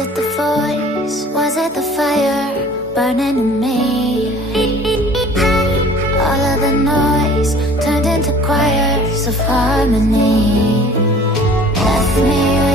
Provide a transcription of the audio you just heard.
it the voice? Was it the fire burning in me? All of the noise turned into choirs of harmony. Left me